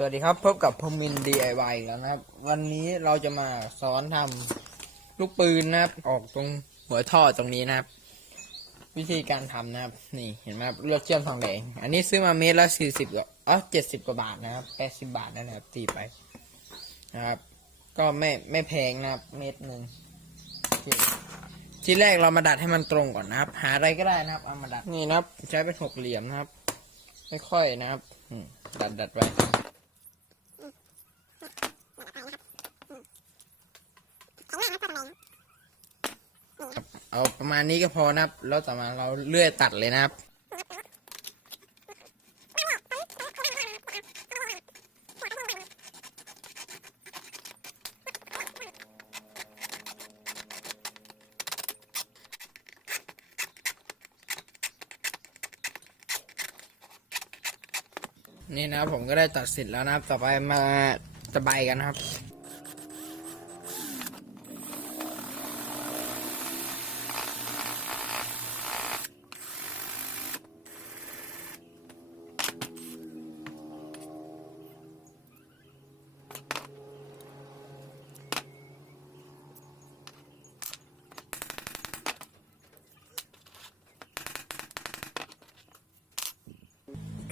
สวัสดีครับ พบกับพมิน DIY แล้วนะครับ วันนี้เราจะมาสอนทำลูกปืนนะครับ ออกตรงหัวท่อตรงนี้นะครับ วิธีการทำนะครับ นี่เห็นไหมครับเลือกเชื่อมทองแดง อันนี้ซื้อมาเมตรละสี่สิบก็อ๋อเจ็ดสิบกว่าบาทนะครับแปดสิบบาทนั่นแหละครับตีไปนะครับ ก็ไม่ไม่แพงนะครับ เมตรหนึ่งทีแรกเรามาดัดให้มันตรงก่อนนะครับ หาอะไรก็ได้นะครับเอามาดัดนี่นะครับ ใช้เป็นหกเหลี่ยมนะครับค่อยๆนะครับดัดดัดไว้ เอาประมาณนี้ก็พอนะครับ แล้วต่อมาเราเลื่อยตัดเลยนะครับนี่นะครับผมก็ได้ตัดเสร็จแล้วนะครับ ต่อไปมาตะไบกันครับ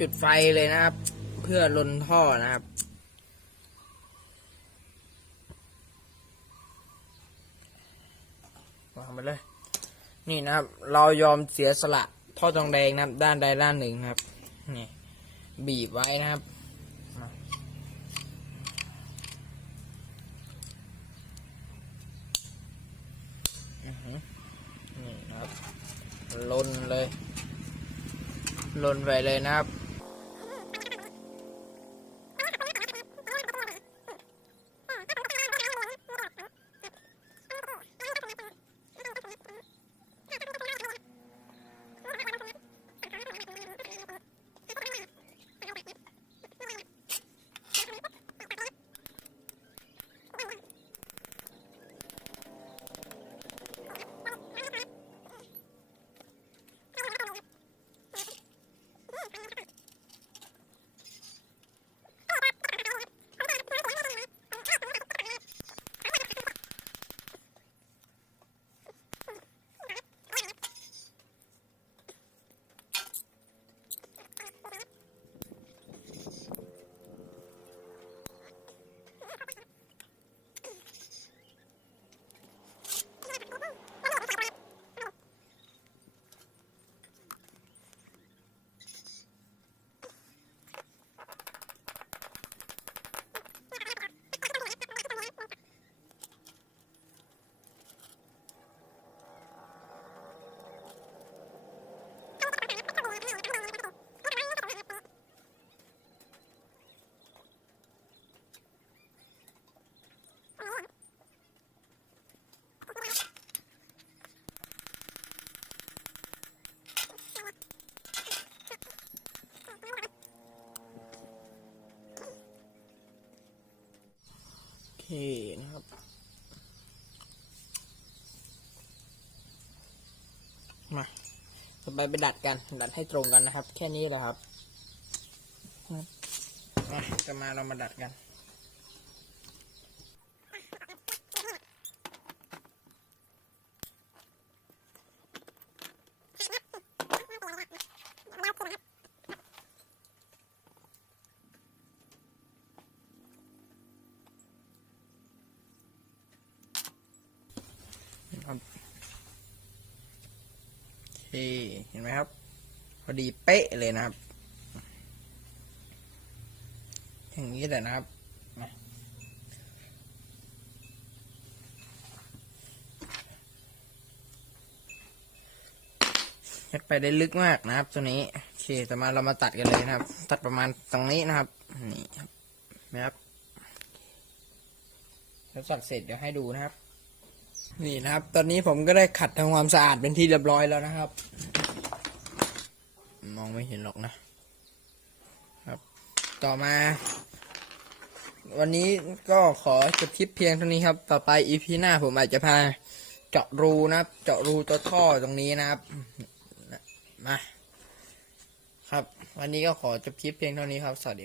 จุดไฟเลยนะครับ เพื่อลนท่อนะครับ วางไปเลย นี่นะครับ เรายอมเสียสละท่อทองแดงนะครับ ด้านใดด้านหนึ่งครับ นี่ บีบไว้นะครับนี่นะครับลนเลยลนไปเลยนะครับ เคนะครับ มาต่อไปไปดัดกัน ดัดให้ตรงกันนะครับ แค่นี้แหละครับมาจะมาเรามาดัดกัน ครับโอเคเห็นไหมครับ พอดีเป๊ะเลยนะครับ อย่างนี้แหละนะครับยัดไปได้ลึกมากนะครับ ตัวนี้โอเคต่อมาเรามาตัดกันเลยนะครับ ตัดประมาณตรงนี้นะครับ นี่ครับนะครับแล้วตัดเสร็จเดี๋ยวให้ดูนะครับ นี่นะครับ ตอนนี้ผมก็ได้ขัดทำความสะอาดเป็นที่เรียบร้อยแล้วนะครับ มองไม่เห็นหรอกนะครับ ต่อมา วันนี้ก็ขอจบคลิปเพียงเท่านี้ครับ ต่อไปอีพีหน้าผมอาจจะพาเจาะรูนะครับ เจาะรูตัวท่อตรงนี้นะครับ มา ครับ วันนี้ก็ขอจบคลิปเพียงเท่านี้ครับ สวัสดี